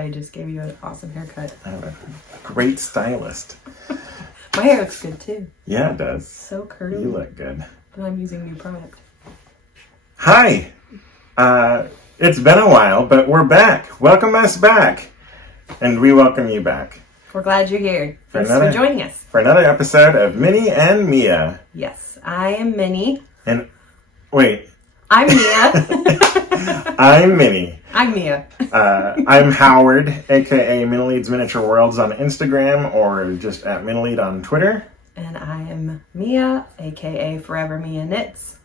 I just gave you an awesome haircut. I have a great stylist. My hair looks good too. Yeah, it does. So curly. You look good. But I'm using new product. Hi! It's been a while, but we're back. Welcome us back. And we welcome you back. We're glad you're here. Thanks for joining us. For another episode of Mini and Mea. Yes, I am Minnie. And, wait. I'm Mea. I'm Minnie. I'm Mea. I'm Howard, aka Minilead's Miniature Worlds on Instagram, or just at Minilead on Twitter. And I am Mea, aka Forever Mea Knits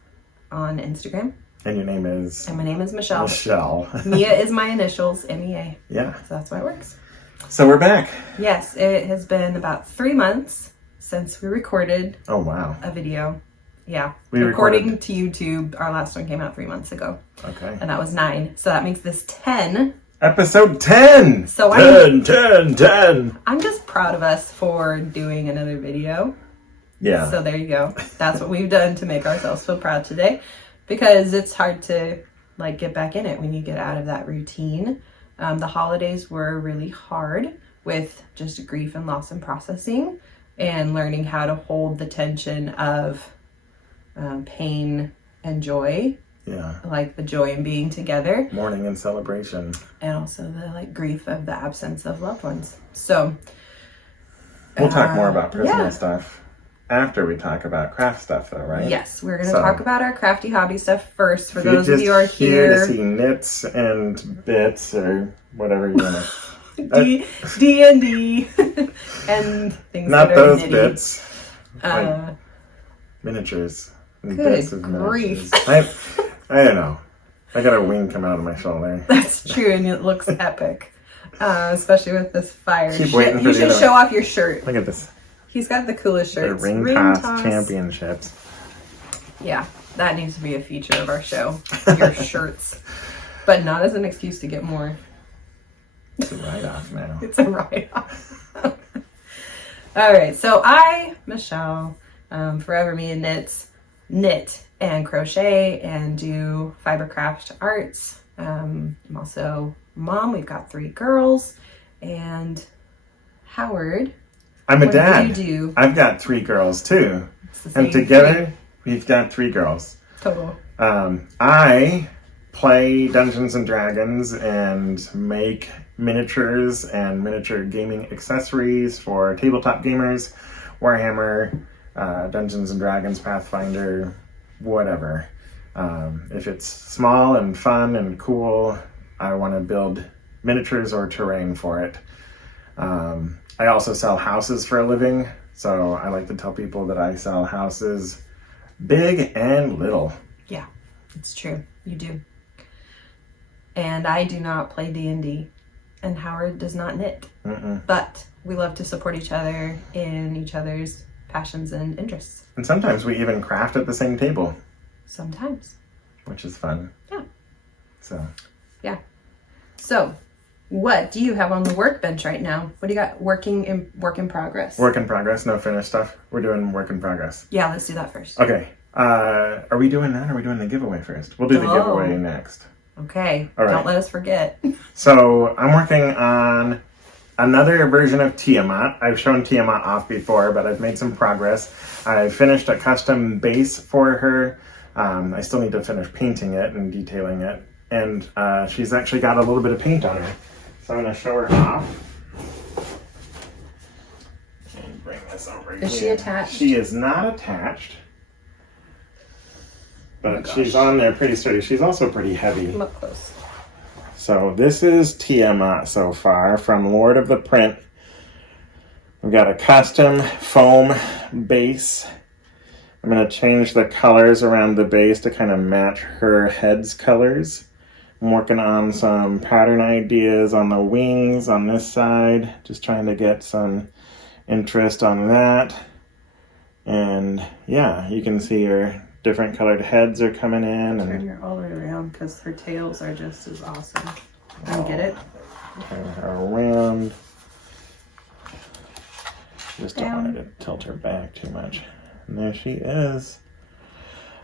on Instagram. And your name is? And my name is Michelle. Michelle. Mea is my initials, MEA. Yeah. So that's why it works. So we're back. Yes, it has been about 3 months since we recorded Oh, wow. a video. Yeah. According to YouTube, our last one came out 3 months ago. Okay. And that was 9. So that makes this 10. Episode 10! So 10! I'm just proud of us for doing another video. Yeah. So there you go. That's what we've done to make ourselves feel proud today. Because it's hard to get back in it when you get out of that routine. The holidays were really hard with just grief and loss and processing and learning how to hold the tension of pain and joy. Yeah. Like the joy in being together. Mourning and celebration. And also the grief of the absence of loved ones. So we'll talk more about personal stuff after we talk about craft stuff, though, right? Yes, we're going to talk about our crafty hobby stuff first. For those of you who are here here to see knits and bits or whatever you want to D&D and things. Not that are those knitty. Bits. Like miniatures. And bits Good of grief! I don't know. I got a wing coming out of my shoulder. That's true, and it looks epic, especially with this fire. Keep waiting for you should show off your shirt. Look at this. He's got the coolest shirts. The ring toss championships. Yeah, that needs to be a feature of our show. Your shirts. But not as an excuse to get more. It's a write-off now. It's a write-off. All right, so I, Michelle, Forever Mea Knits, knit and crochet and do fibercraft arts. I'm also a mom. We've got 3 girls. And Howard... I'm a dad. What do you do? I've got 3 girls too. And together, we've got 3 girls. Total. I play Dungeons and Dragons and make miniatures and miniature gaming accessories for tabletop gamers, Warhammer, Dungeons and Dragons, Pathfinder, whatever. If it's small and fun and cool, I want to build miniatures or terrain for it. I also sell houses for a living, so I like to tell people that I sell houses big and little. Yeah, it's true. You do. And I do not play D&D, and Howard does not knit. But we love to support each other in each other's passions and interests. And sometimes we even craft at the same table. Sometimes. Which is fun. Yeah. So. Yeah. So... what do you have on the workbench right now? What do you got work in progress? Work in progress, no finished stuff. We're doing work in progress. Yeah, let's do that first. Okay. Are we doing that or are we doing the giveaway first? We'll do the giveaway next. Okay. All right. Don't let us forget. So I'm working on another version of Tiamat. I've shown Tiamat off before, but I've made some progress. I finished a custom base for her. I still need to finish painting it and detailing it. And she's actually got a little bit of paint on her. So I'm going to show her off. And bring this over here. Is she attached? She is not attached. But she's on there pretty sturdy. She's also pretty heavy. Come up close. So this is Tiamat so far from Lord of the Print. We've got a custom foam base. I'm going to change the colors around the base to kind of match her head's colors. I'm working on some pattern ideas on the wings on this side, just trying to get some interest on that. And yeah, you can see her different colored heads are coming in. And turn her all the way around because her tails are just as awesome. Can you get it? Turn her around. Just don't want her to tilt her back too much. And there she is.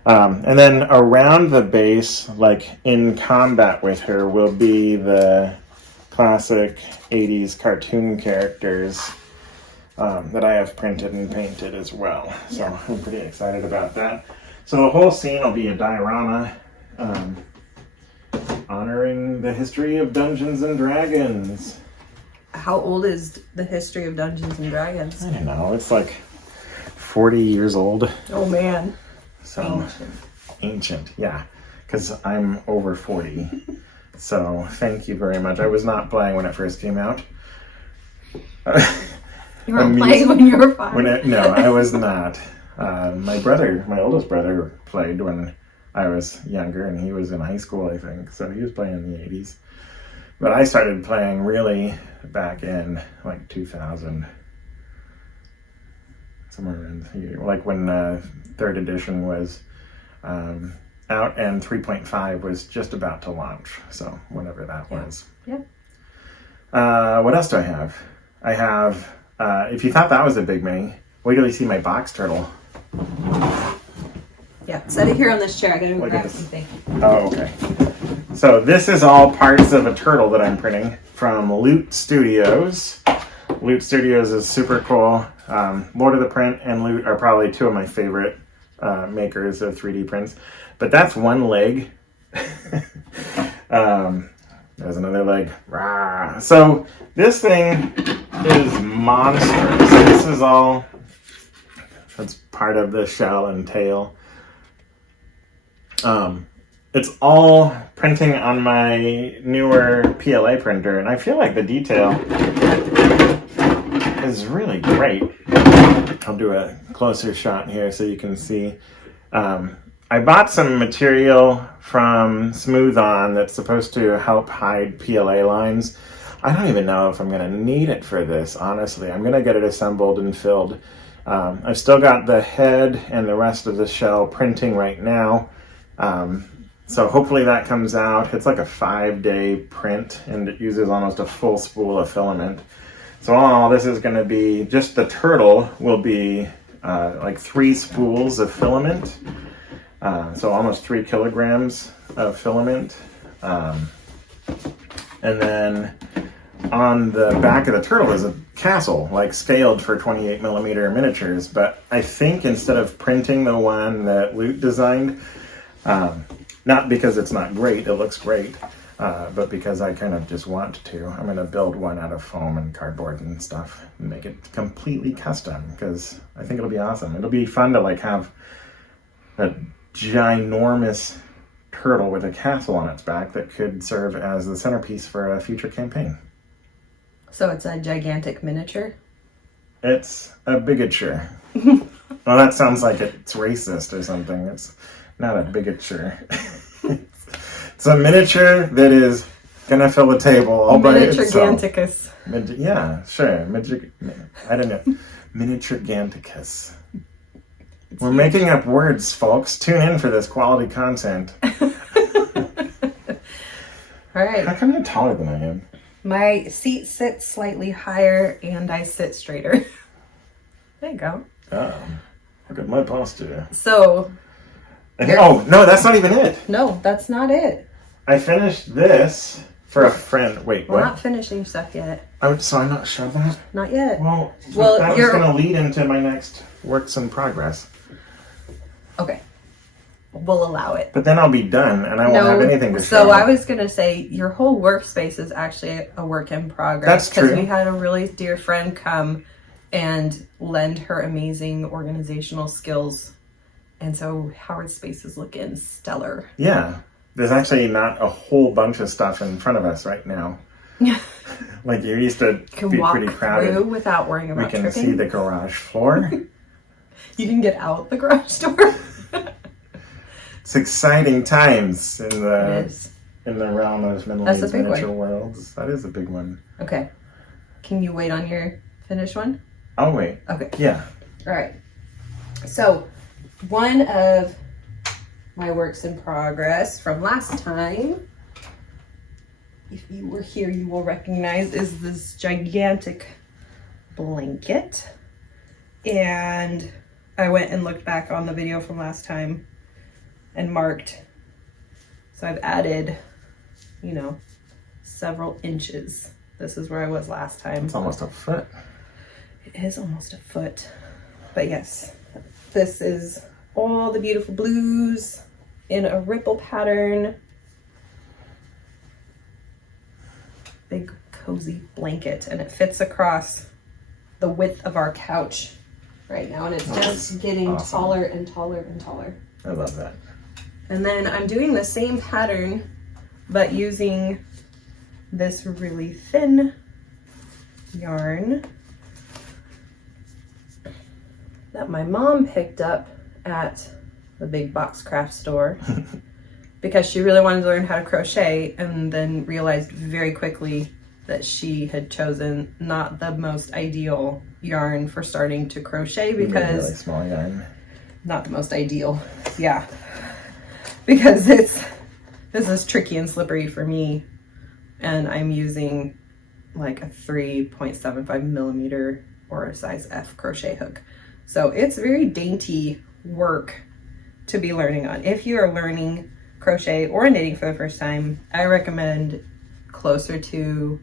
And then around the base, like in combat with her, will be the classic 80s cartoon characters that I have printed and painted as well. So I'm pretty excited about that. So the whole scene will be a diorama honoring the history of Dungeons and Dragons. How old is the history of Dungeons and Dragons? I don't know. It's like 40 years old. Oh man. So ancient, yeah. Because I'm over 40. So thank you very much. I was not playing when it first came out. You weren't playing when you were 5? No, I was not. My oldest brother, played when I was younger, and he was in high school, I think. So he was playing in the 80s. But I started playing really back in like 2000. Somewhere around here. Like when 3rd edition was out and 3.5 was just about to launch. So whatever that was. Yeah. What else do I have? I have, if you thought that was a big mini, wait till you see my box turtle. Yeah, set it here on this chair. I gotta go Look grab at this. something. Oh, okay. So this is all parts of a turtle that I'm printing from Loot Studios. Loot Studios is super cool. Lord of the Print and Loot are probably two of my favorite makers of 3D prints. But that's one leg. There's another leg. Rah. So this thing is monstrous. This is all, that's part of the shell and tail. It's all printing on my newer PLA printer, and I feel like the detail is really great. I'll do a closer shot here so you can see. I bought some material from Smooth On that's supposed to help hide PLA lines. I don't even know if I'm going to need it for this, honestly. I'm going to get it assembled and filled. I've still got the head and the rest of the shell printing right now. So hopefully that comes out. It's like a 5-day print, and it uses almost a full spool of filament. So all in all, this is going to be, just the turtle will be like 3 spools of filament. So almost 3 kilograms of filament. And then on the back of the turtle is a castle, like scaled for 28 millimeter miniatures. But I think instead of printing the one that Loot designed, not because it's not great, it looks great, but because I kind of just want to, I'm going to build one out of foam and cardboard and stuff and make it completely custom, because I think it'll be awesome. It'll be fun to like have a ginormous turtle with a castle on its back that could serve as the centerpiece for a future campaign. So it's a gigantic miniature? It's a bigature. Well, that sounds like it's racist or something. It's not a bigature. It's a miniature that is gonna fill a table all by itself. Miniature-ganticus. Yeah, sure. I don't know. Miniature-ganticus. We're huge. Making up words, folks. Tune in for this quality content. All right. How come you're taller than I am? My seat sits slightly higher and I sit straighter. There you go. Oh, look at my posture. So. Oh, no, that's not even it. No, that's not it. I finished this for a friend. Wait, We're what? not finishing stuff yet. So I'm not sure that? Not yet. Well that was going to lead into my next works in progress. Okay. We'll allow it. But then I'll be done and I won't have anything to show. So I was going to say, your whole workspace is actually a work in progress. That's true. Because we had a really dear friend come and lend her amazing organizational skills. And so Howard's space is looking stellar. Yeah. There's actually not a whole bunch of stuff in front of us right now. Like you used to be pretty crowded. Through without worrying about tripping. We can tripping. see the garage floor. You didn't get out the garage door. It's exciting times in the realm of Middle-aged miniature worlds. That is a big one. Okay. Can you wait on your finished one? I'll wait. Okay. Yeah. All right. So one of my works in progress from last time, if you were here, you will recognize, is this gigantic blanket. And I went and looked back on the video from last time and marked. So I've added, several inches. This is where I was last time. It's almost a foot. It is almost a foot. But yes, this is all the beautiful blues in a ripple pattern. Big cozy blanket, and it fits across the width of our couch right now, and it's just getting awesome. taller and taller and taller. I love that. And then I'm doing the same pattern, but using this really thin yarn that my mom picked up at the big box craft store because she really wanted to learn how to crochet, and then realized very quickly that she had chosen not the most ideal yarn for starting to crochet because really small yarn. Not the most ideal, yeah, because this is tricky and slippery for me, and I'm using like a 3.75 millimeter or a size F crochet hook, so it's very dainty work to be learning on. If you are learning crochet or knitting for the first time, I recommend closer to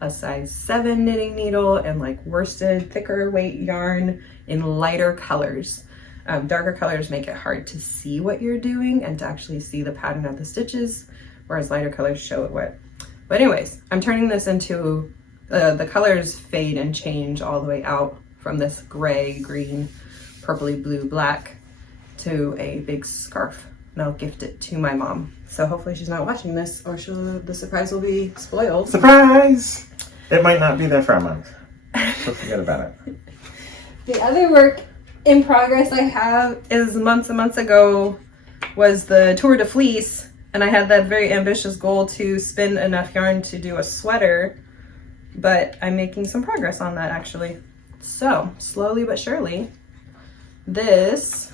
a size 7 knitting needle and like worsted thicker weight yarn in lighter colors. Darker colors make it hard to see what you're doing and to actually see the pattern of the stitches, whereas lighter colors show it what. But anyways, I'm turning this into, the colors fade and change all the way out from this gray, green, purpley, blue, black to a big scarf, and I'll gift it to my mom. So hopefully she's not watching this, or the surprise will be spoiled. Surprise! It might not be there for a month, so forget about it. The other work in progress I have is months and months ago was the Tour de Fleece, and I had that very ambitious goal to spin enough yarn to do a sweater, but I'm making some progress on that actually. So slowly but surely, this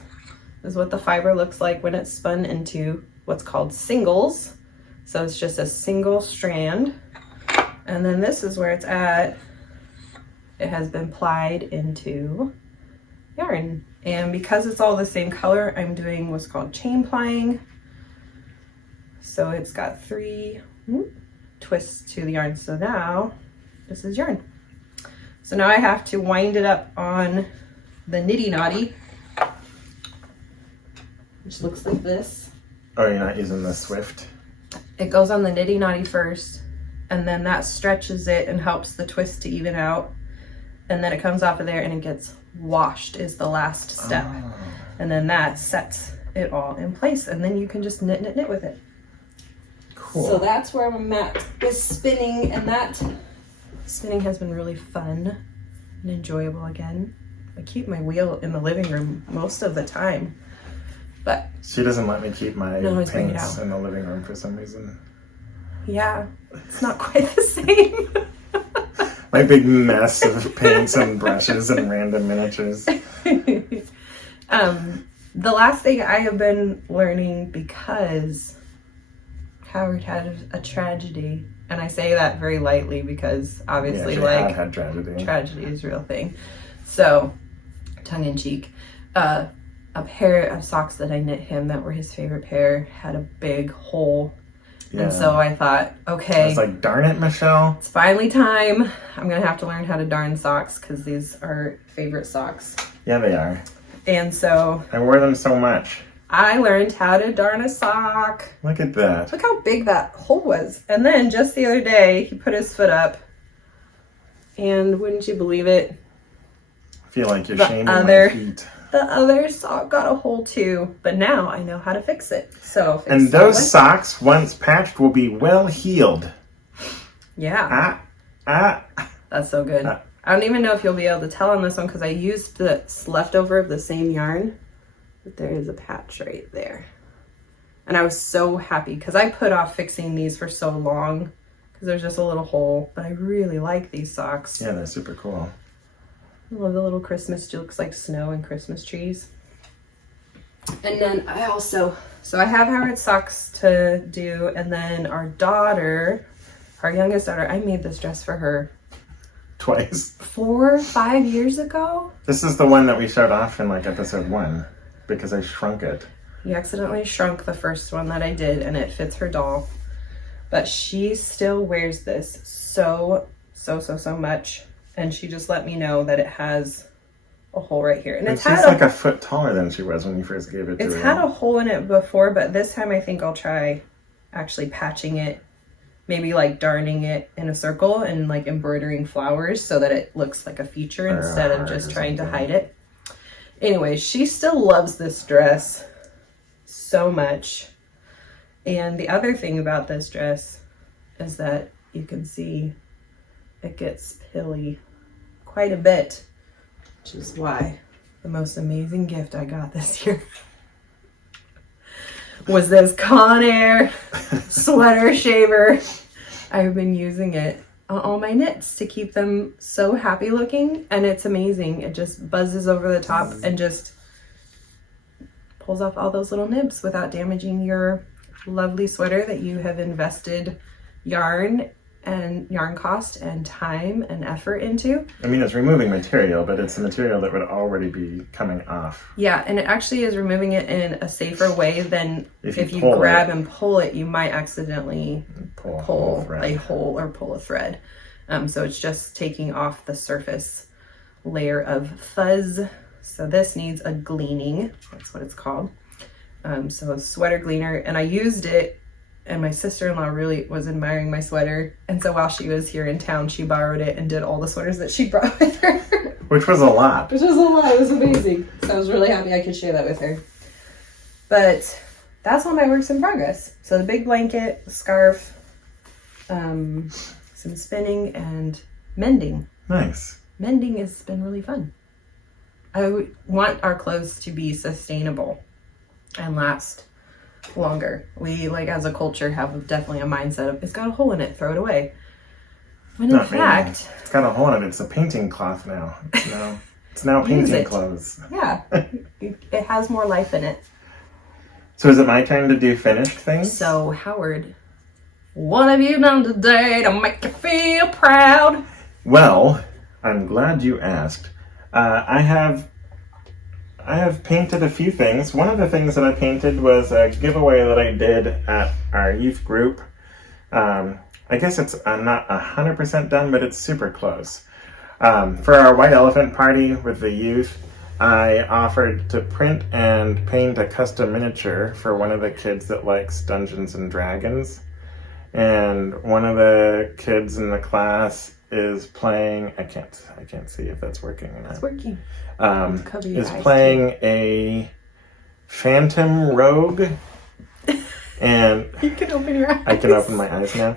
is what the fiber looks like when it's spun into what's called singles. So it's just a single strand, and then this is where it's at. It has been plied into yarn, and because it's all the same color, I'm doing what's called chain plying. So it's got 3 twists to the yarn. So now this is yarn. So now I have to wind it up on the nitty knotty, which looks like this. Oh, you're not using the Swift? It goes on the nitty knotty first, and then that stretches it and helps the twist to even out. And then it comes off of there and it gets washed is the last step. Oh. And then that sets it all in place, and then you can just knit, knit, knit with it. Cool. So that's where I'm at with spinning, and that spinning has been really fun and enjoyable again. I keep my wheel in the living room most of the time, but she doesn't let me keep my paints in the living room for some reason. Yeah, it's not quite the same. My big mess of paints and brushes and random miniatures. The last thing I have been learning, because Howard had a tragedy, and I say that very lightly because obviously had tragedy. Tragedy is a real thing. So, tongue in cheek. A pair of socks that I knit him that were his favorite pair had a big hole. Yeah. And so I thought, okay. I was like, darn it, Michelle. It's finally time. I'm going to have to learn how to darn socks because these are favorite socks. Yeah, they are. And so I wore them so much. I learned how to darn a sock. Look at that. Look how big that hole was. And then just the other day, he put his foot up. And wouldn't you believe it? I feel like you're shaming my feet. The other sock got a hole too, but now I know how to fix it. And those socks, once patched, will be well healed. Yeah. That's so good. I don't even know if you'll be able to tell on this one because I used the leftover of the same yarn, but there is a patch right there. And I was so happy because I put off fixing these for so long because there's just a little hole, but I really like these socks. Yeah, they're super cool. I love the little Christmas, it looks like snow and Christmas trees. And then I also, so I have Howard's socks to do, and then our daughter, our youngest daughter, I made this dress for her. Twice. 4 or 5 years ago? This is the one that we showed off in like episode 1 because I shrunk it. You accidentally shrunk the first one that I did, and it fits her doll. But she still wears this so much. And she just let me know that it has a hole right here. And she's like a foot taller than she was when you first gave it to her. It's had a hole in it before, but this time I think I'll try actually patching it. Maybe like darning it in a circle and like embroidering flowers so that it looks like a feature instead of just trying to hide it. Anyway, she still loves this dress so much. And the other thing about this dress is that you can see it gets pilly quite a bit, which is why the most amazing gift I got this year was this Conair sweater shaver. I've been using it on all my knits to keep them so happy looking, and it's amazing. It just buzzes over the top and just pulls off all those little nibs without damaging your lovely sweater that you have invested yarn cost and time and effort into. I mean, it's removing material, but it's the material that would already be coming off. Yeah, and it actually is removing it in a safer way than if you grab and pull it, you might accidentally pull a hole or pull a thread. So it's just taking off the surface layer of fuzz. So this needs a gleaning, that's what it's called. So a sweater gleaner, and I used it, and my sister-in-law really was admiring my sweater, and so while she was here in town, she borrowed it and did all the sweaters that she brought with her. Which was a lot. It was amazing. So I was really happy I could share that with her. But that's all my works in progress. So the big blanket, the scarf, some spinning, and mending. Nice. Mending has been really fun. I want our clothes to be sustainable and last longer. We, like, as a culture, have definitely a mindset of, it's got a hole in it, throw it away. When in fact, it's got a hole in it. It's a painting cloth now. It's now painting clothes. Yeah, it has more life in it. So is it my turn to do finished things? So Howard, what have you done today to make you feel proud? Well, I'm glad you asked. I have painted a few things. One of the things that I painted was a giveaway that I did at our youth group. I guess it's not 100% done, but it's super close. For our white elephant party with the youth, I offered to print and paint a custom miniature for one of the kids that likes Dungeons and Dragons. And one of the kids in the class is playing, I can't see if that's working or not. It's working. Is playing a phantom rogue. And you can open your eyes. I can open my eyes now.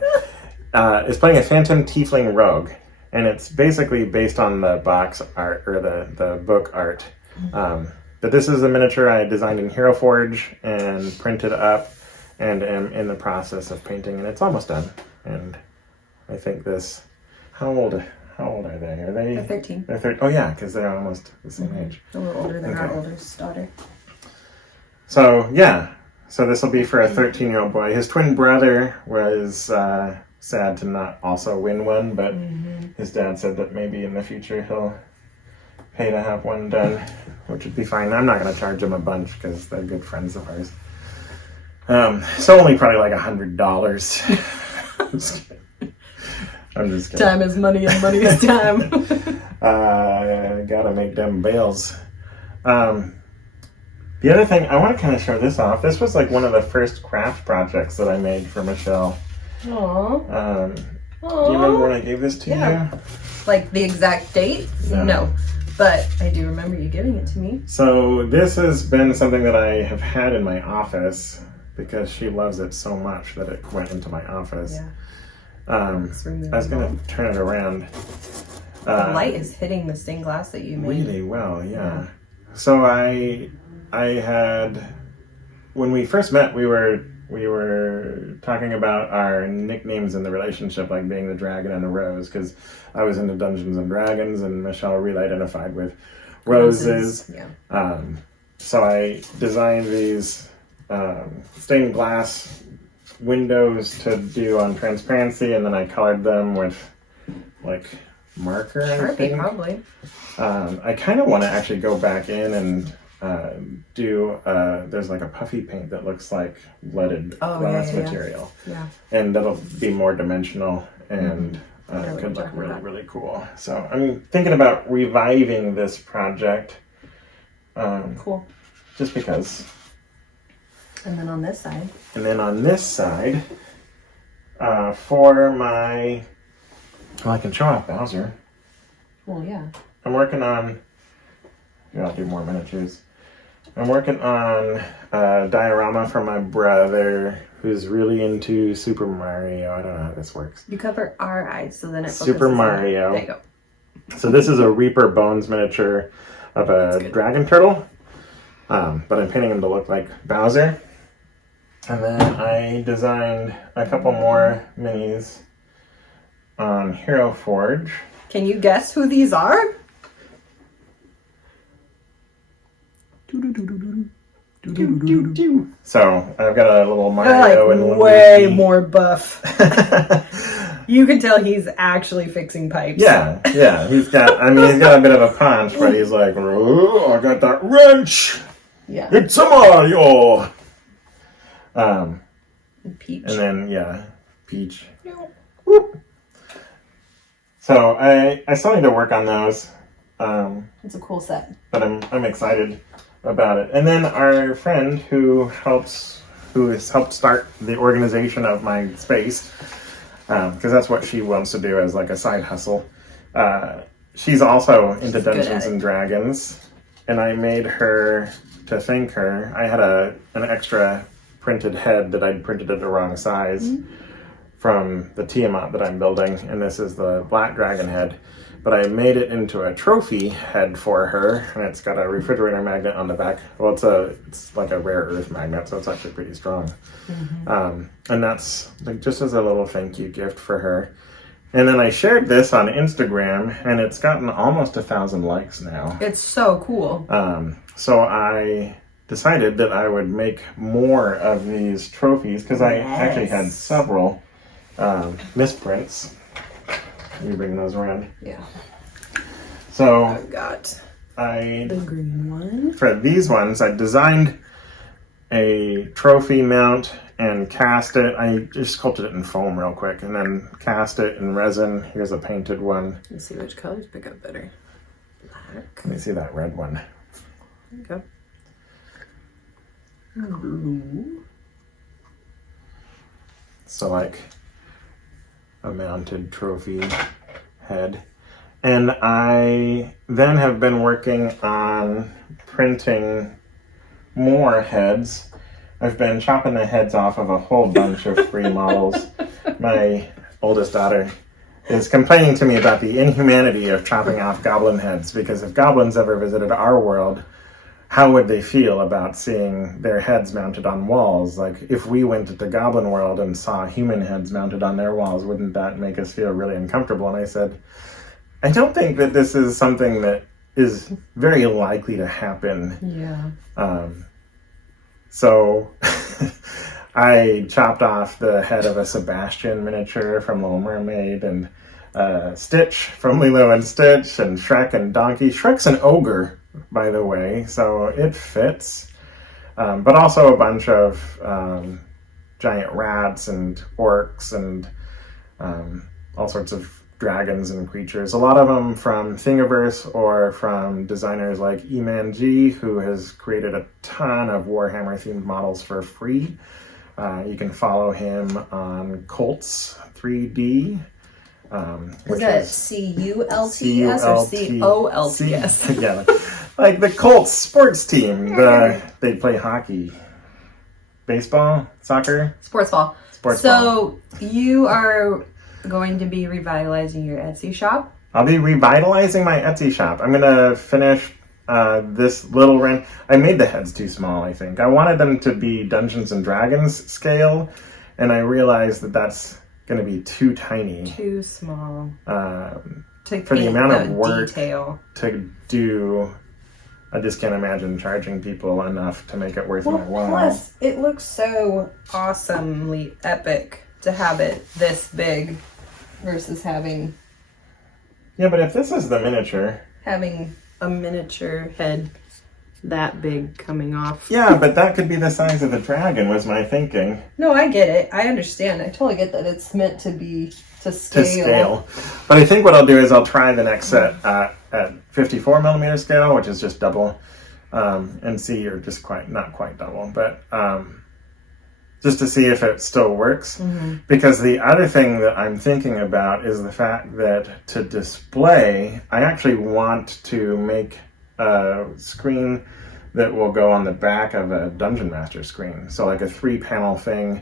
Is playing a phantom tiefling rogue. And it's basically based on the box art, or the book art. But this is a miniature I designed in Hero Forge and printed up and am in the process of painting, and it's almost done. And I think this, how old are they? They're 13. They're 13. Oh yeah, because they're almost the same age. A little older than our oldest daughter. So yeah, so this will be for a 13-year-old boy. His twin brother was sad to not also win one, but his dad said that maybe in the future he'll pay to have one done, which would be fine. I'm not going to charge him a bunch because they're good friends of ours. So only probably like $100. I'm just kidding. Time is money and money is time. Gotta make them bales. The other thing, I want to kind of show this off. This was like one of the first craft projects that I made for Michelle. Aww. Do you remember when I gave this to you? Like the exact date? No. But I do remember you giving it to me. So this has been something that I have had in my office because she loves it so much that it went into my office. Yeah. I was going to turn it around. The light is hitting the stained glass that you made. Really well, yeah. So I had, when we first met, we were talking about our nicknames in the relationship, like being the dragon and the rose, because I was into Dungeons and Dragons and Michelle really identified with roses. Yeah. So I designed these stained glass windows to do on transparency, and then I colored them with like marker, I think. Probably. I kind of want to actually go back in and there's like a puffy paint that looks like leaded Oh, glass yeah. material. Yeah. And that'll be more dimensional and I know what could you're look talking really, about. really cool. So I'm thinking about reviving this project. Cool. Just because. And then on this side. And then on this side, for my, well, I can show off Bowser. Well, yeah. I'm working on, I'll do more miniatures. I'm working on a diorama for my brother who's really into Super Mario. I don't know how this works. You cover our eyes, so then it Super focuses on Mario. it. There you go. So this is a Reaper Bones miniature of a dragon turtle, but I'm painting him to look like Bowser. And then I designed a couple more minis on Hero Forge. Can you guess who these are? So I've got a little They're Mario like and way Luigi. more buff. You can tell he's actually fixing pipes. Yeah, he's got a bit of a punch, but he's like, oh, I got that wrench. Yeah. It's a Mario. And Peach. And then Peach. Whoop. So I still need to work on those. It's a cool set. But I'm excited about it. And then our friend who has helped start the organization of my space, because that's what she wants to do as like a side hustle. She's also into Dungeons and Dragons, and I made her, to thank her, I had an extra printed head that I'd printed at the wrong size from the Tiamat that I'm building, and this is the black dragon head. But I made it into a trophy head for her, and it's got a refrigerator magnet on the back. Well, it's like a rare earth magnet, so it's actually pretty strong. And that's like just as a little thank you gift for her. And then I shared this on Instagram, and it's gotten almost 1,000 likes now. It's so cool. So I decided that I would make more of these trophies, because I actually had several misprints. Let me bring those around. Yeah. So I've got the green one. For these ones, I designed a trophy mount and cast it. I just sculpted it in foam real quick and then cast it in resin. Here's a painted one. Let's see which colors pick up better. Black. Let me see that red one. Okay. Blue. So like a mounted trophy head. And I then have been working on printing more heads. I've been chopping the heads off of a whole bunch of free models. My oldest daughter is complaining to me about the inhumanity of chopping off goblin heads, because if goblins ever visited our world, how would they feel about seeing their heads mounted on walls? Like, if we went to the goblin world and saw human heads mounted on their walls, wouldn't that make us feel really uncomfortable? And I said, I don't think that this is something that is very likely to happen. Yeah. So I chopped off the head of a Sebastian miniature from Little Mermaid, and Stitch from Lilo and Stitch, and Shrek and Donkey. Shrek's an ogre, by the way, so it fits. But also a bunch of giant rats and orcs and all sorts of dragons and creatures. A lot of them from Thingiverse or from designers like Eman-G, who has created a ton of Warhammer themed models for free. You can follow him on Colts 3D. Is that C-U-L-T-S or C-O-L-T-S? Yeah, like the Colts sports team. They play hockey, baseball, soccer, Sports ball. sports So you are going to be revitalizing your Etsy shop? I'll be revitalizing my Etsy shop. I'm gonna finish this little run. I made the heads too small, I think. I wanted them to be Dungeons and Dragons scale, and I realized that that's gonna be too tiny. Too small. For the amount of work detail to do, I just can't imagine charging people enough to make it worth my while. Plus, it looks so awesomely epic to have it this big versus having Yeah, but if this is the miniature, a miniature head that big coming off. Yeah, but that could be the size of the dragon was my thinking. No, I get it. I understand. I totally get that it's meant to be to scale. But I think what I'll do is I'll try the next set at 54 millimeter scale, which is just double, and see, or just not quite double, but just to see if it still works. Because the other thing that I'm thinking about is the fact that to display, I actually want to make a screen that will go on the back of a Dungeon Master screen. So like a 3-panel thing,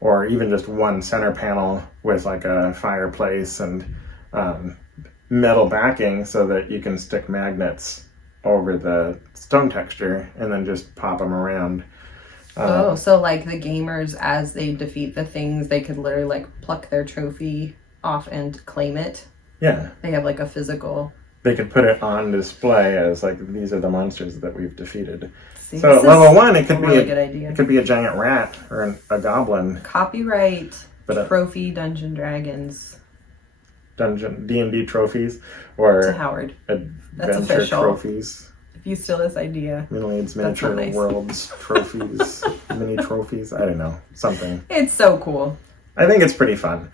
or even just one center panel with like a fireplace and metal backing so that you can stick magnets over the stone texture and then just pop them around. So like the gamers, as they defeat the things, they could literally like pluck their trophy off and claim it. Yeah. They have like a physical... They could put it on display as like, these are the monsters that we've defeated. See, so at level 1, it could be really good idea. It could be a giant rat or a goblin. Copyright Trophy Dungeon Dragons. Dungeon D&D trophies or to Howard. Adventure trophies. If you steal this idea, Millions Miniature Worlds trophies, mini trophies. I don't know, something. It's so cool. I think it's pretty fun.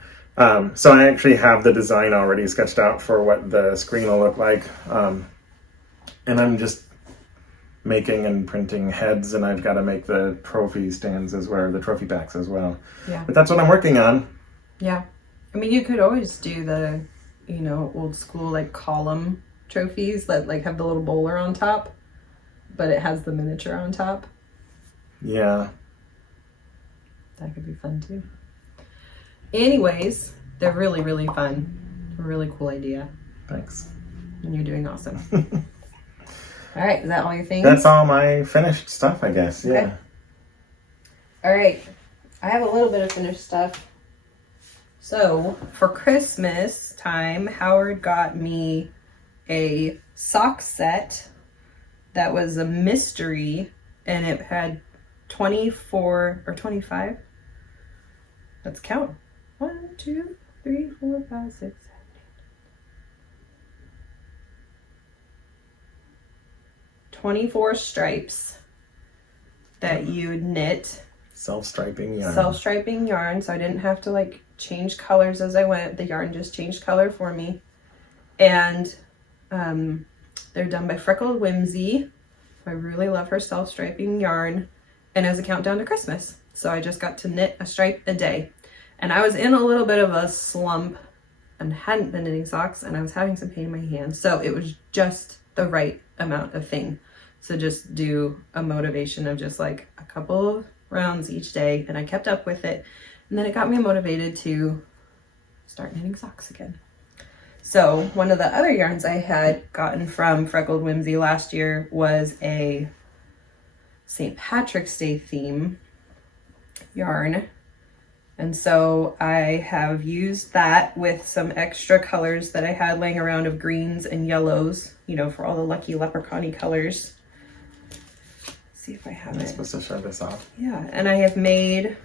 So I actually have the design already sketched out for what the screen will look like. And I'm just making and printing heads, and I've got to make the trophy stands as well, the trophy packs as well. Yeah. But that's what I'm working on. Yeah. I mean, you could always do the, old school like column trophies that like have the little bowler on top, but it has the miniature on top. Yeah. That could be fun too. Anyways, they're really, really fun. A really cool idea. Thanks. And you're doing awesome. All right, is that all your things? That's all my finished stuff, I guess. Yeah. Okay. All right. I have a little bit of finished stuff. So, for Christmas time, Howard got me a sock set that was a mystery, and it had 24 or 25. Let's count. 1, 2, 3, 4, 5, 6, 7, 8. 24 stripes that you would knit. Self-striping yarn. Self-striping yarn, so I didn't have to like change colors as I went. The yarn just changed color for me. And they're done by Freckled Whimsy. I really love her self-striping yarn. And as a countdown to Christmas. So I just got to knit a stripe a day. And I was in a little bit of a slump and hadn't been knitting socks, and I was having some pain in my hands. So it was just the right amount of thing. So just do a motivation of just like a couple of rounds each day, and I kept up with it. And then it got me motivated to start knitting socks again. So one of the other yarns I had gotten from Freckled Whimsy last year was a St. Patrick's Day theme yarn. And so I have used that with some extra colors that I had laying around of greens and yellows, for all the lucky leprechaun-y colors. Let's see if I have it. I'm supposed to show this off. Yeah, and I have made,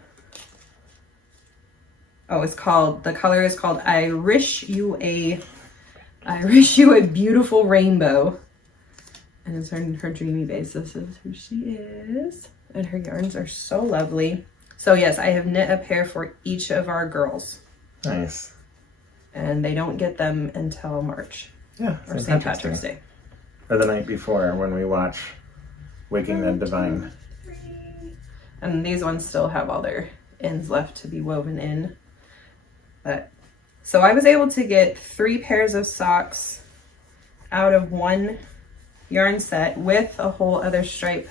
the color is called I Wish You a Beautiful Rainbow. And it's her dreamy base. This is who she is. And her yarns are so lovely. So yes, I have knit a pair for each of our girls. Nice. And they don't get them until March. Yeah. Or St. Patrick's Day. Or the night before when we watch Waking the Divine. And these ones still have all their ends left to be woven in. So I was able to get 3 pairs of socks out of one yarn set with a whole other stripe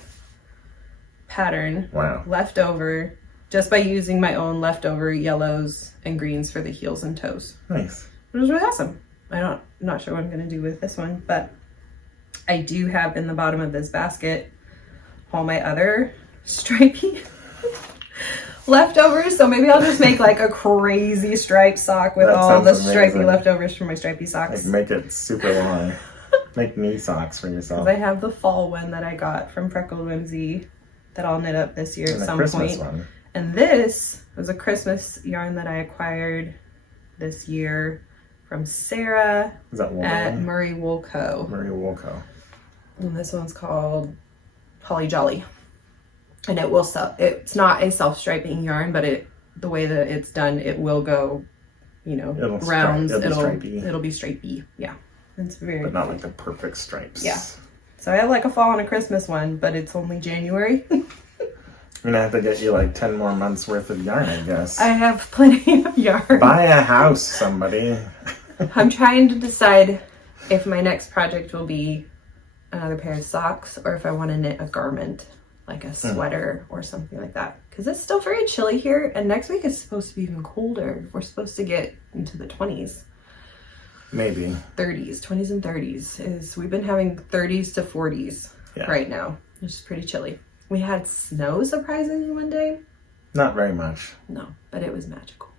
pattern left over, just by using my own leftover yellows and greens for the heels and toes. Nice. It was really awesome. I'm not sure what I'm going to do with this one, but I do have in the bottom of this basket all my other stripey leftovers. So maybe I'll just make like a crazy striped sock with all the stripey leftovers from my stripey socks. Like make it super long. Make knee socks for yourself. I have the fall one that I got from Freckled Whimsy that I'll knit up this year at some point. One. And this was a Christmas yarn that I acquired this year from Sarah at Murray Wool Co. Murray Wool Co. And this one's called Holly Jolly. And it will it's not a self-striping yarn, but the way that it's done, it will go, rounds. It'll be stripey. Yeah. It's very But not like the perfect stripes. Yeah. So I have like a fall and a Christmas one, but it's only January. I'm gonna have to get you like 10 more months worth of yarn, I guess. I have plenty of yarn. Buy a house, somebody. I'm trying to decide if my next project will be another pair of socks or if I want to knit a garment, like a sweater or something like that. Because it's still very chilly here, and next week is supposed to be even colder. We're supposed to get into the 20s. Maybe. 30s, 20s and 30s. We've been having 30s to 40s right now, which is pretty chilly. We had snow surprisingly one day. Not very much. No, but it was magical.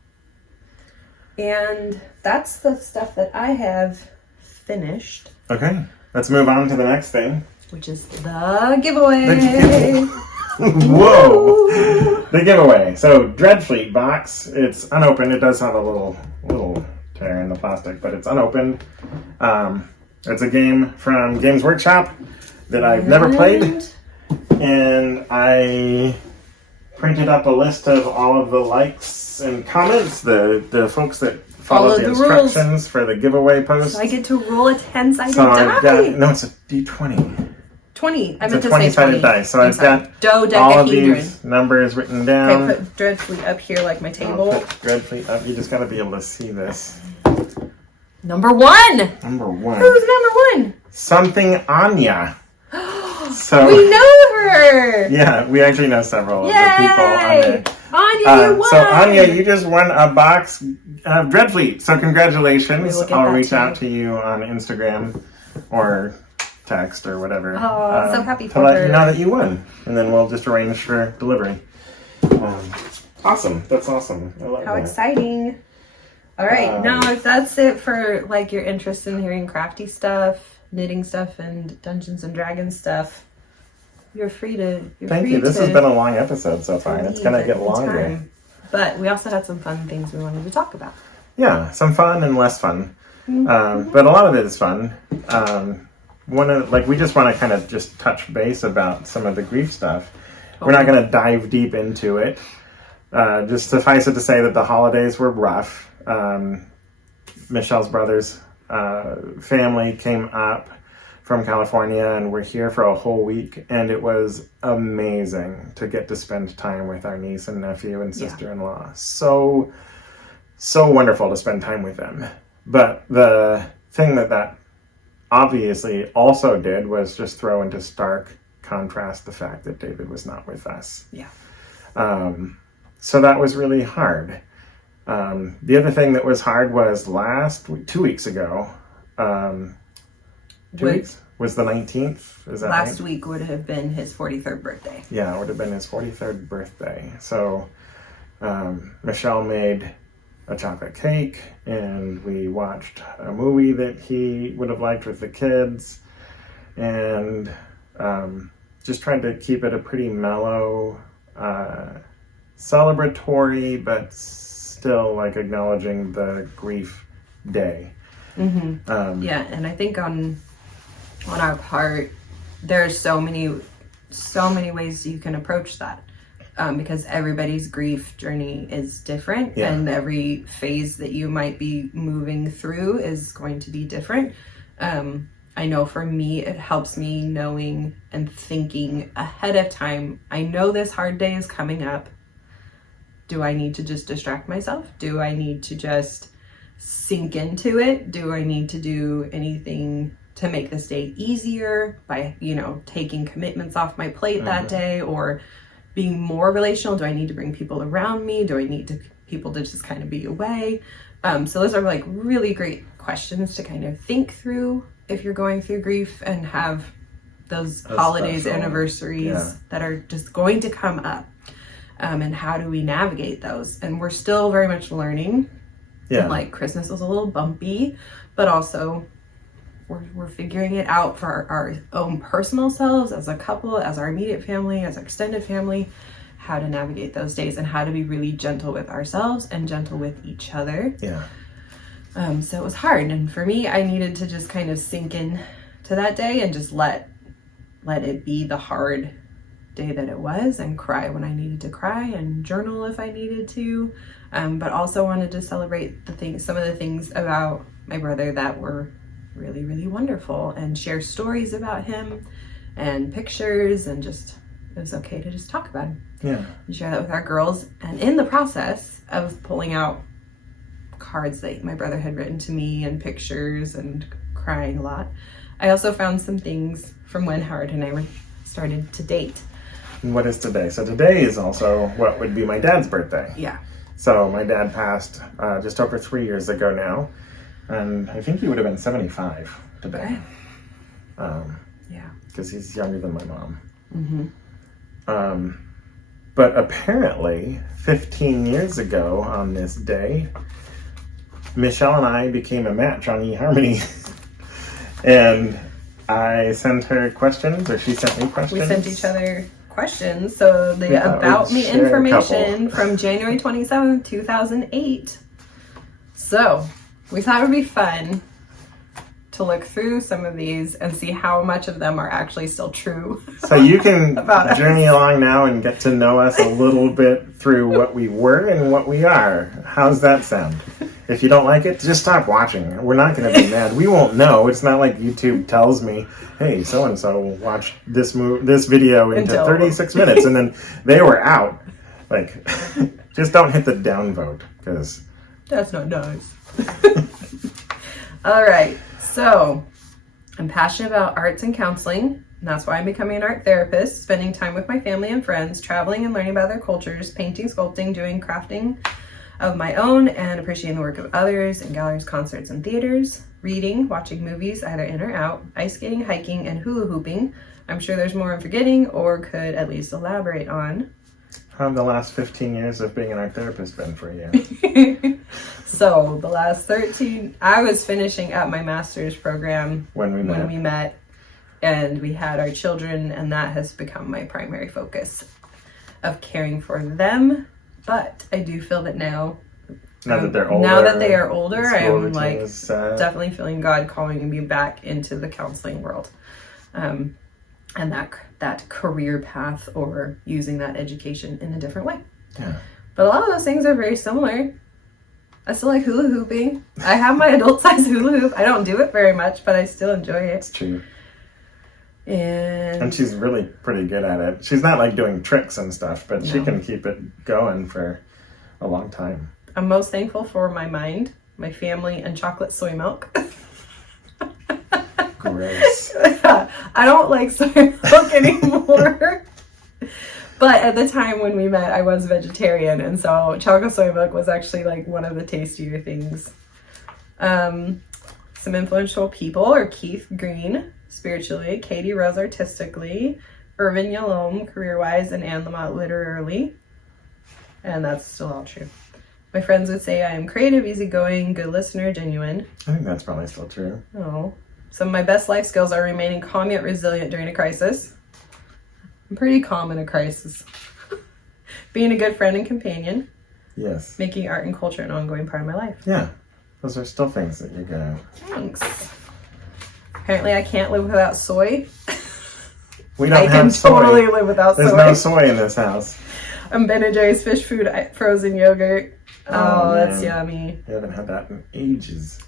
And that's the stuff that I have finished. Okay, let's move on to the next thing. Which is the giveaway. Whoa! The giveaway. So, Dreadfleet box. It's unopened. It does have a little tear in the plastic, but it's unopened. It's a game from Games Workshop that I've never played. And I printed up a list of all of the likes and comments, the folks that followed the instructions for the giveaway post. So I get to roll a 10-sided die. No, it's a D20. 20. I meant it's a to say 20. 20-sided dice. So I've got all of these numbers written down. Okay, put Dreadfleet up here like my table. I'll put Dreadfleet up. You just got to be able to see this. Number 1. Number 1. Who's number 1? Something Anya. So we know her. Yeah, we actually know several of the people on there. Anya, you won. So Anya, you just won a box of Dreadfleet. So congratulations. I'll reach out to you on Instagram or text or whatever. Oh, I'm so happy for to let her. you know that you won, and then we'll just arrange for delivery. Awesome. That's awesome. I love How that. exciting. All right, now if that's it for like your interest in hearing crafty stuff, knitting stuff, and Dungeons and Dragons stuff, you're free to. Thank you. This has been a long episode so far, and it's gonna get longer. But we also had some fun things we wanted to talk about. Yeah, some fun and less fun, but a lot of it is fun. We just want to kind of just touch base about some of the grief stuff. Okay. We're not going to dive deep into it. Just suffice it to say that the holidays were rough. Michelle's brother's family came up from California and we're here for a whole week, and it was amazing to get to spend time with our niece and nephew and sister-in-law. So wonderful to spend time with them. But the thing that obviously also did was just throw into stark contrast the fact that David was not with us. Yeah. So that was really hard. The other thing that was hard was 2 weeks ago. 2 weeks was the 19th. Is that last right? week would have been his 43rd birthday. Yeah, it would have been his 43rd birthday. So Michelle made a chocolate cake, and we watched a movie that he would have liked with the kids, and just tried to keep it a pretty mellow, celebratory, but still like acknowledging the grief day. Mm-hmm. Yeah, and I think on our part, there's so many ways you can approach that. Because everybody's grief journey is different, and every phase that you might be moving through is going to be different. I know for me, it helps me knowing and thinking ahead of time. I know this hard day is coming up. Do I need to just distract myself? Do I need to just sink into it? Do I need to do anything to make this day easier by, taking commitments off my plate that day, or being more relational? Do I need to bring people around me? Do I need people to just kind of be away? So those are like really great questions to kind of think through if you're going through grief and have those holidays, special anniversaries that are just going to come up. And how do we navigate those? And we're still very much learning. Yeah. And like Christmas was a little bumpy, but also we're figuring it out for our own personal selves, as a couple, as our immediate family, as our extended family, how to navigate those days and how to be really gentle with ourselves and gentle with each other. Yeah. So it was hard. And for me, I needed to just kind of sink in to that day and just let let it be the hard day that it was and cry when I needed to cry and journal if I needed to. But also wanted to celebrate some of the things about my brother that were really, really wonderful, and share stories about him and pictures, and just, it was okay to just talk about him. Yeah. And share that with our girls. And in the process of pulling out cards that my brother had written to me and pictures and crying a lot, I also found some things from when Howard and I started to date. And what is today? So today is also what would be my dad's birthday. Yeah. So my dad passed just over 3 years ago now, and I think he would have been 75 today. Okay. Yeah. Because he's younger than my mom. Mm-hmm. But apparently, 15 years ago on this day, Michelle and I became a match on eHarmony. And I sent her questions, or she sent me questions. We sent each other questions. So the Yeah, About we'd Me share a information couple. from January 27th, 2008. So we thought it would be fun to look through some of these and see how much of them are actually still true. So you can About journey along now and get to know us a little bit through what we were and what we are. How's that sound? If you don't like it, just stop watching. We're not going to be mad. We won't know. It's not like YouTube tells me, hey, so-and-so watched this video into 36 minutes and then they were out. Like, just don't hit the downvote, because That's not nice. All right. So I'm passionate about arts and counseling, and that's why I'm becoming an art therapist, spending time with my family and friends, traveling and learning about their cultures, painting, sculpting, doing crafting of my own, and appreciating the work of others in galleries, concerts, and theaters, reading, watching movies, either in or out, ice skating, hiking, and hula hooping. I'm sure there's more I'm forgetting or could at least elaborate on. how have the last 15 years of being an art therapist been for you? So the last 13, I was finishing up my master's program When we met. And we had our children, and that has become my primary focus of caring for them. But I do feel that now that they're older, now that they are older, I school am like routine is set. definitely feeling God calling me back into the counseling world, and that career path, or using that education in a different way. Yeah. But a lot of those things are very similar. I still like hula hooping. I have my adult size hula hoop. I don't do it very much, but I still enjoy it. It's true. And And she's really pretty good at it. She's not like doing tricks and stuff, but she No. can keep it going for a long time. I'm most thankful for my mind, my family, and chocolate soy milk. Gross. I don't like soy milk anymore. But at the time when we met, I was vegetarian, and so chocolate soy milk was actually like one of the tastier things. Some influential people are Keith Green, spiritually, Katie Rose, artistically, Irvin Yalom, career-wise, and Anne Lamott, literally. And that's still all true. My friends would say I am creative, easygoing, good listener, genuine. I think that's probably still true. Oh. Some of my best life skills are remaining calm yet resilient during a crisis. I'm pretty calm in a crisis. Being a good friend and companion. Yes. Making art and culture an ongoing part of my life. Yeah. Those are still things that you're gonna... Thanks. Apparently I can't live without soy. We don't I can have soy. totally live without There's soy. no soy in this house. Ben & Jerry's fish food frozen yogurt. Oh, that's man. yummy. You haven't had that in ages.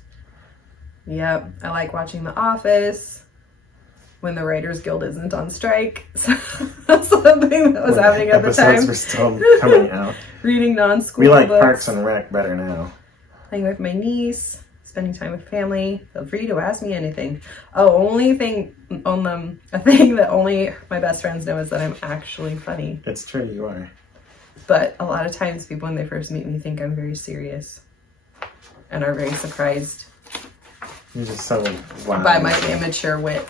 Yep. I like watching The Office when the Writers Guild isn't on strike. So that's something that was When happening at the episodes time. were still coming out. Reading non-school We like books. Parks and Rec better now. Playing with my niece. Spending time with family. Feel free to ask me anything. Oh, only thing on them, a thing that only my best friends know is that I'm actually funny. It's true, you are. But a lot of times people, when they first meet me, think I'm very serious and are very surprised You're just so wild. by my immature wit.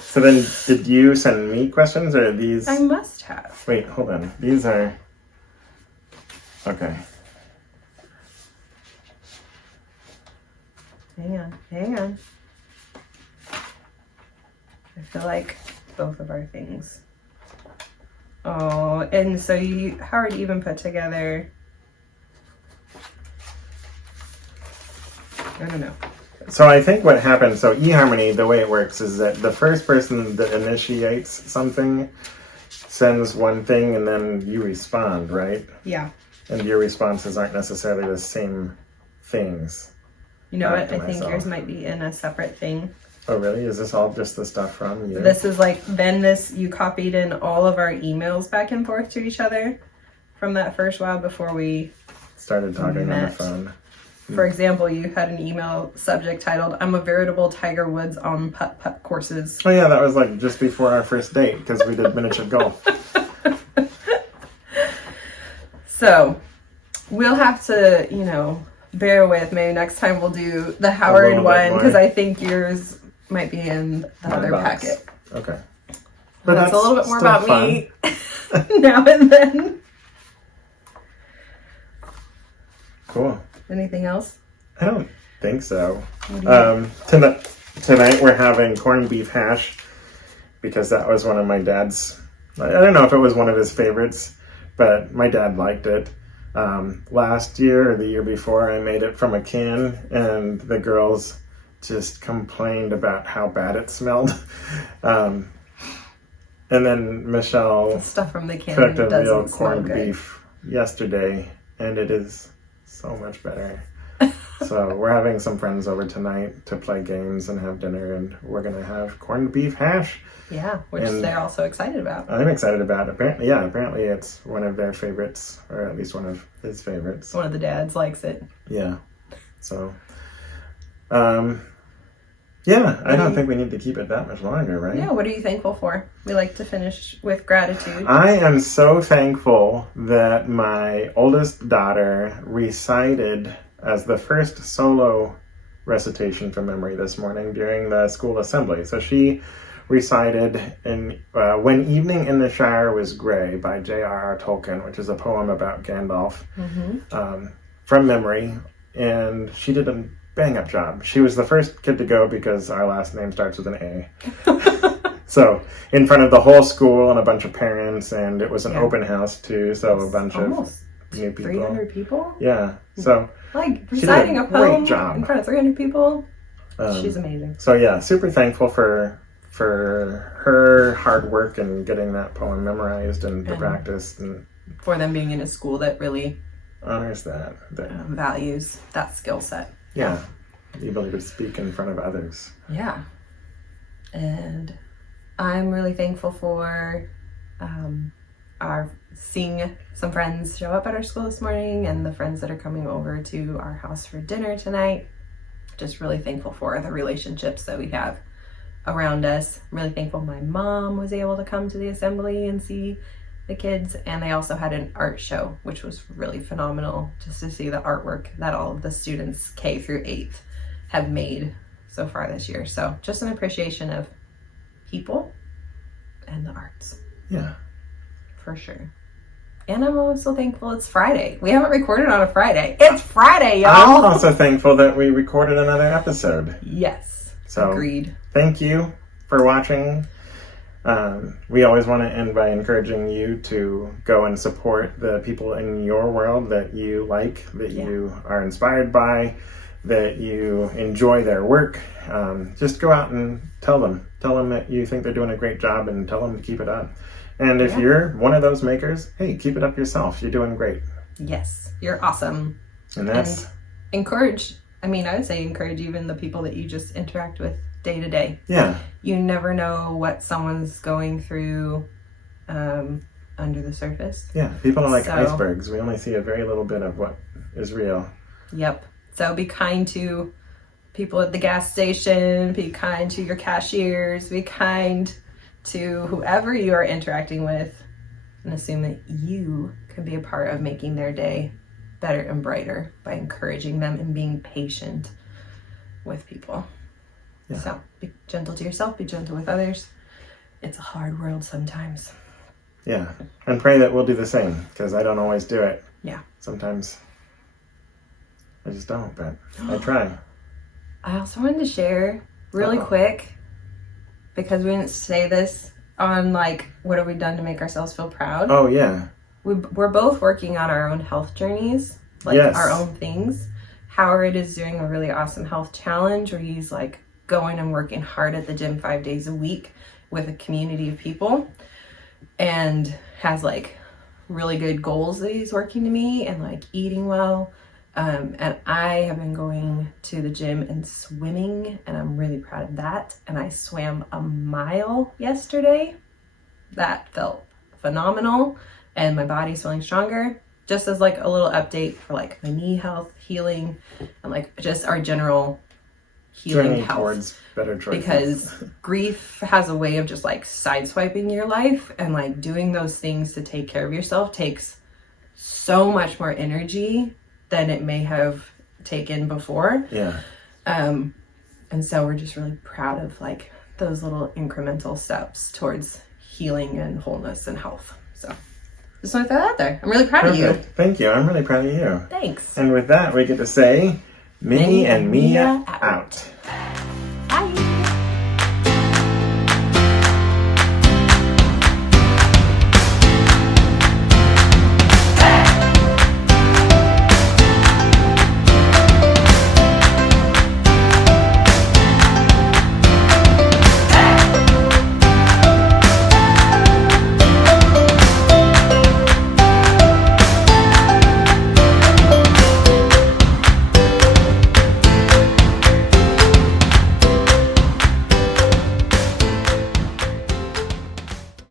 So then, did you send me questions, or are these... I must have. Wait, hold on. These are... Okay. Hang on. I feel like both of our things. Oh, and so Howard even put together, I don't know. So I think what happens, so eHarmony, the way it works is that the first person that initiates something sends one thing and then you respond, right? Yeah. And your responses aren't necessarily the same things. You know what? I think yours might be in a separate thing. Oh, really? Is this all just the stuff from you? This is like, you copied in all of our emails back and forth to each other from that first while before we started talking on the phone. For example, you had an email subject titled, "I'm a veritable Tiger Woods on putt-putt courses." Oh yeah, that was like just before our first date because we did miniature golf. So, we'll have to, bear with. Maybe next time we'll do the Howard one because I think yours might be in the other packet. Okay. But that's a little bit more about me now and then. Cool. Anything else? I don't think so. Tonight we're having corned beef hash because that was one of my dad's. I don't know if it was one of his favorites, but my dad liked it. Last year or the year before, I made it from a can, and the girls just complained about how bad it smelled. And then Michelle stuff from the can cooked a real corned beef yesterday, and it is so much better. So we're having some friends over tonight to play games and have dinner, and we're gonna have corned beef hash. Yeah, which they're also excited about. I'm excited about it. Apparently it's one of their favorites, or at least one of his favorites. One of the dads likes it. Yeah. So, I don't think we need to keep it that much longer, right? Yeah, what are you thankful for? We like to finish with gratitude. I am so thankful that my oldest daughter recited as the first solo recitation from memory this morning during the school assembly. So she recited in When Evening in the Shire Was Grey by J.R.R. Tolkien, which is a poem about Gandalf, from memory. And she did a bang-up job. She was the first kid to go because our last name starts with an A. So, in front of the whole school and a bunch of parents, and it was an open house too, so a bunch of new people. 300 people? Yeah. So, reciting a poem in front of 300 people? She's amazing. So yeah, super thankful for her hard work and getting that poem memorized and practiced, and for them being in a school that really honors that values that skill set. Yeah, the ability to speak in front of others. Yeah, and I'm really thankful for seeing some friends show up at our school this morning, and the friends that are coming over to our house for dinner tonight. Just really thankful for the relationships that we have around us. I'm really thankful my mom was able to come to the assembly and see the kids, and they also had an art show, which was really phenomenal just to see the artwork that all of the students K through 8th have made so far this year. So just an appreciation of people and the arts. Yeah, for sure. And I'm also thankful it's Friday. We haven't recorded on a Friday. It's Friday, y'all! I'm also thankful that we recorded another episode. Yes. So, agreed. Thank you for watching. We always want to end by encouraging you to go and support the people in your world that you like, that you are inspired by, that you enjoy their work. Just go out and tell them that you think they're doing a great job, and tell them to keep it up. And if you're one of those makers, hey, keep it up yourself. You're doing great. Yes, you're awesome. And that's... encourage even the people that you just interact with day to day. Yeah. You never know what someone's going through under the surface. Yeah, people are like icebergs. We only see a very little bit of what is real. Yep. So be kind to people at the gas station, be kind to your cashiers, be kind to whoever you are interacting with, and assume that you can be a part of making their day better and brighter by encouraging them and being patient with people. Yeah. So be gentle to yourself, be gentle with others. It's a hard world sometimes. Yeah, and pray that we'll do the same, because I don't always do it. Yeah. Sometimes I just don't, but I try. I also wanted to share really quick, because we didn't say this on what have we done to make ourselves feel proud. Oh yeah. We're both working on our own health journeys, our own things. Howard is doing a really awesome health challenge where he's like going and working hard at the gym 5 days a week with a community of people, and has like really good goals that he's working to meet, and like eating well. And I have been going to the gym and swimming, and I'm really proud of that. And I swam a mile yesterday. That felt phenomenal, and my body's feeling stronger. Just as like a little update for like my knee health, healing, and like just our general healing Journey health. towards better choices. Because grief has a way of just like sideswiping your life, and like doing those things to take care of yourself takes so much more energy than it may have taken before. Yeah. And so we're just really proud of like those little incremental steps towards healing and wholeness and health. So just want to throw that out there. I'm really proud of you. Thank you. I'm really proud of you. Thanks. And with that, we get to say, Mini and Mea out.